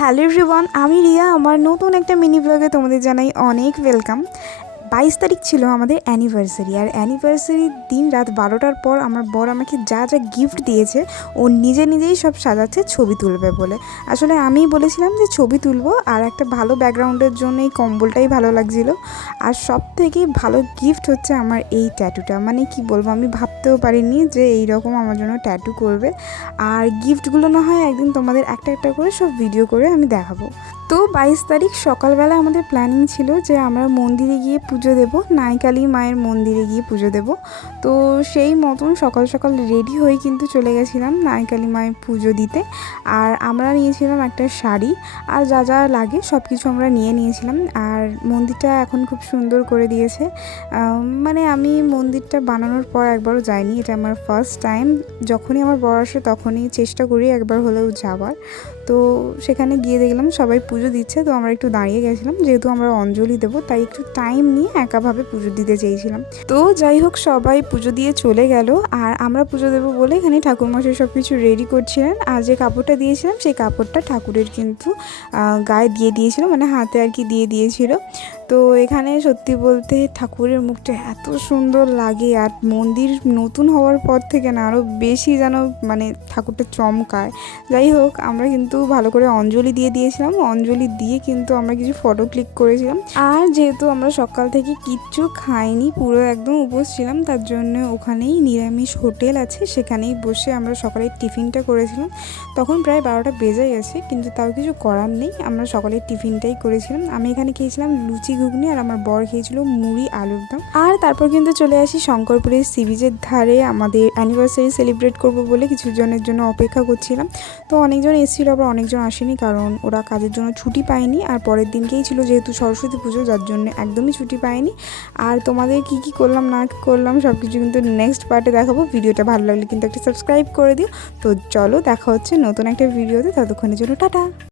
Hello everyone, আমি রিয়া। আমার নতুন একটা মিনি ব্লগে তোমাদের জানাই অনেক ওয়েলকাম। 22 তারিখ ছিল আমাদের অ্যানিভার্সারি, আর অ্যানিভার্সারির দিন রাত 12টার পর আমার বর আমাকে যা যা গিফট দিয়েছে ও নিজেই সব সাজাচ্ছে ছবি তুলবে বলে। আসলে আমিই বলেছিলাম যে ছবি তুলবো, আর একটা ভালো ব্যাকগ্রাউন্ডের জন্য এই কম্বলটাই ভালো লাগছিলো। আর সব থেকে ভালো গিফট হচ্ছে আমার এই ট্যাটুটা। মানে কি বলবো, আমি ভাবতেও পারিনি যে এইরকম আমার জন্য ট্যাটু করবে। আর গিফটগুলো না হয় একদিন তোমাদের একটা একটা করে সব ভিডিও করে আমি দেখাবো। তো 22 তারিখ সকালবেলা আমাদের প্ল্যানিং ছিল যে আমরা মন্দিরে গিয়ে পুজো দেবো, নাইকালী মায়ের মন্দিরে গিয়ে পুজো দেব। তো সেই মতন সকাল সকাল রেডি হয়ে কিন্তু চলে গেছিলাম নাইকালী মায়ের পুজো দিতে। আর আমরা নিয়েছিলাম একটা শাড়ি, আর যা যা লাগে সব কিছু আমরা নিয়েছিলাম। আর মন্দিরটা এখন খুব সুন্দর করে দিয়েছে। মানে আমি মন্দিরটা বানানোর পর একবারও যাইনি, এটা আমার ফার্স্ট টাইম। যখনই আমার বর আসে তখনই চেষ্টা করি একবার হলেও যাওয়ার। তো সেখানে গিয়ে দেখলাম সবাই পুজো দিচ্ছে, তো আমরা একটু দাঁড়িয়ে গেছিলাম, যেহেতু আমরা অঞ্জলি দেবো তাই একটু টাইম নিয়ে একাভাবে পুজো দিতে চেয়েছিলাম। তো যাই হোক, সবাই পুজো দিয়ে চলে গেল, আর আমরা পুজো দেবো বলে এখানে ঠাকুরমশাই সব কিছু রেডি করছিলেন। আর যে কাপড়টা দিয়েছিলাম সেই কাপড়টা ঠাকুরের কিন্তু গায়ে দিয়ে দিয়েছিল, মানে হাতে আর কি দিয়ে দিয়েছিল। তো এখানে সত্যি বলতে ঠাকুরের মুখটা এত সুন্দর লাগে, আর মন্দির নতুন হওয়ার পর থেকে না আরও বেশি যেন মানে ঠাকুরটা চমকায়। যাই হোক, আমরা কিন্তু ভালো করে অঞ্জলি দিয়ে দিয়েছিলাম। অঞ্জলি দিয়ে কিন্তু আমরা কিছু ফটো ক্লিক করেছিলাম। আর যেহেতু আমরা সকাল থেকে কিচ্ছু খাইনি, পুরো একদম উপোস ছিলাম, তার জন্য ওখানেই নিরামিষ হোটেল আছে, সেখানেই বসে আমরা সকালে টিফিনটা করেছিলাম। তখন প্রায় 12টা বেজে গেছে, কিন্তু তাও কিছু করার নেই, আমরা সকালের টিফিনটাই করেছিলাম। আমি এখানে খেয়েছিলাম লুচি ঘুগনি, আর আমার বর খেয়েছিল মুড়ি আলুর দম। আর তারপর কিন্তু চলে আসি শঙ্করপুরের সি বিচের ধারে। আমাদের অ্যানিভার্সারি সেলিব্রেট করব বলে কিছু জনের জন্য অপেক্ষা করছিলাম। তো অনেকজন এসেছিল, আবার অনেকজন আসেনি, কারণ ওরা কাজের জন্য ছুটি পায়নি। আর পরের দিনকেই ছিল যেহেতু সরস্বতী পুজো, যার জন্য একদমই ছুটি পায়নি। আর তোমাদের কি করলাম না করলাম সব কিছু কিন্তু নেক্সট পার্টে দেখাবো। ভিডিওটা ভালো লাগলে কিন্তু একটা সাবস্ক্রাইব করে দিও। তো চলো, দেখা হচ্ছে নতুন একটা ভিডিওতে, ততক্ষণের জন্য টাটা।